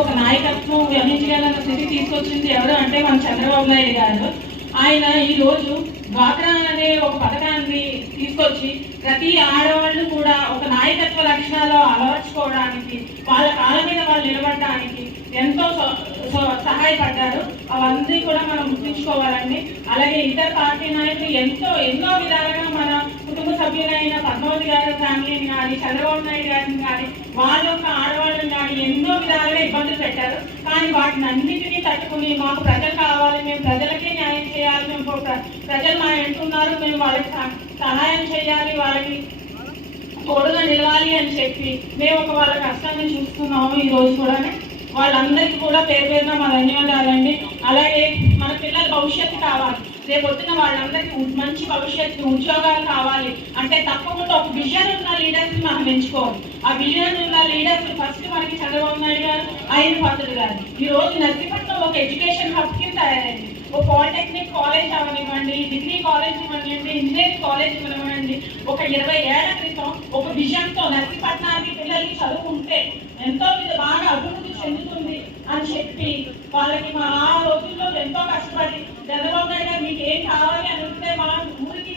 ఒక నాయకత్వం వహించగలన్న స్థితి తీసుకొచ్చింది ఎవరు అంటే మన చంద్రబాబు నాయుడు గారు. ఆయన ఈరోజు డ్వాక్రా అనే ఒక పథకాన్ని తీసుకొచ్చి ప్రతి ఆడవాళ్ళు కూడా ఒక నాయకత్వ లక్షణాలు అలవర్చుకోవడానికి, వాళ్ళ కాళ్ళ మీద వాళ్ళు నిలబడడానికి ఎంతో సహాయపడ్డారు. అవన్నీ కూడా మనం గుర్తించుకోవాలండి. అలాగే ఇతర పార్టీ నాయకులు ఎన్నో విధాలుగా మన కుటుంబ సభ్యులైన పద్మావతి గారి ఫ్యామిలీని కానీ, చంద్రబాబు నాయుడు గారిని కానీ, వాళ్ళ యొక్క ఆడవాళ్ళని కానీ ఎన్నో విధాలుగా ఇబ్బందులు పెట్టారు. కానీ వాటిని అన్నింటినీ తట్టుకుని మాకు ప్రజలు కావాలి, మేము ప్రజలకే న్యాయం చేయాలి, మేము ప్రజలు మా ఎంటున్నారు, మేము వాళ్ళకి సహాయం చేయాలి, వాళ్ళకి తోడుగా నిలవాలి అని చెప్పి మేము వాళ్ళ కష్టాన్ని చూస్తున్నాము. ఈ రోజు కూడా వాళ్ళందరికీ కూడా పేరు పేరున మా ధన్యవాదాలండి. అలాగే మన పిల్లల భవిష్యత్తు కావాలి, రేపొద్దున వాళ్ళందరికీ మంచి భవిష్యత్తు, ఉద్యోగాలు కావాలి అంటే తప్పకుండా ఒక విజన్ ఉన్న లీడర్స్ని మనం ఎంచుకోవాలి. ఆ విజన్ ఉన్న లీడర్స్ ఫస్ట్ మనకి చంద్రబాబు నాయుడు గారు, ఆయన పాత్రుడు గారు. ఈ రోజు నర్సీపట్నం ఒక ఎడ్యుకేషన్ హబ్ కింద తయారైంది. ఒక పాలిటెక్నిక్ కాలేజ్ అవనివ్వండి, డిగ్రీ కాలేజ్ ఇవ్వనివ్వండి, ఇంజనీరింగ్ కాలేజ్ ఇవ్వనివ్వండి. ఒక 20 ఏళ్ల క్రితం ఒక విజన్తో నర్సీపట్నానికి పిల్లలకి చదువుకుంటే ఎంతో బాగా అభివృద్ధి చెందుతుంది అని చెప్పి వాళ్ళకి ఆ రోజుల్లో ఎంతో కష్టపడి చంద్రబాబు నాయుడు గారు మీకు ఏం కావాలి అని ఉంటే మా ఊరికి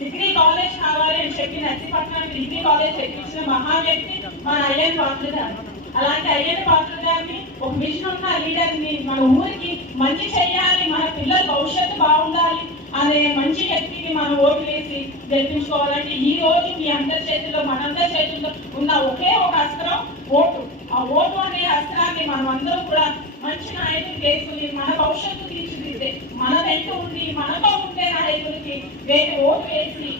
డిగ్రీ కాలేజ్ కావాలి అని చెప్పి నర్సీపట్నానికి డిగ్రీ కాలేజ్ తెప్పించిన మహా వ్యక్తి మన అయ్యన్ పాత్రుడు గారు. అలాంటి అయ్యన్ పాత్రుడు గారిని ఒక విజన్ ఉన్న లీడర్ని మన ఊరికి మంచి చేయాలి, మన పిల్లల భవిష్యత్తు బాగుండాలి అనే మంచి వ్యక్తికి మనం ఓటు వేసి గెలిపించుకోవాలంటే ఈ రోజు మీ అందరి చేతుల్లో, మనందరి చేతుల్లో ఉన్న ఒకే ఒక అస్త్రం ఓటు. ఆ ఓటు అనే అస్త్రాన్ని మనం అందరం కూడా మంచి నాయకులు వేసుకుని మన భవిష్యత్తు తీర్చిదిద్దే, మన వెంట ఉండి మనతో ఉండే నాయకులకి ఓటు వేసి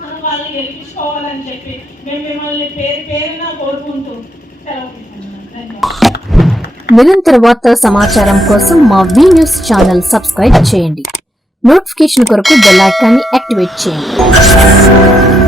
మనం వాళ్ళని గెలిపించుకోవాలని చెప్పి మేము మిమ్మల్ని పేరు పేరున కోరుకుంటూ సెలవు తీసుకుంటున్నాం. ధన్యవాదాలు. నిరంతర వార్తా సమాచారం కోసం మా వి న్యూస్ ఛానల్ సబ్స్క్రైబ్ చేయండి. నోటిఫికేషన్ కొరకు బెల్ ఐకాన్ని యాక్టివేట్ చేయండి.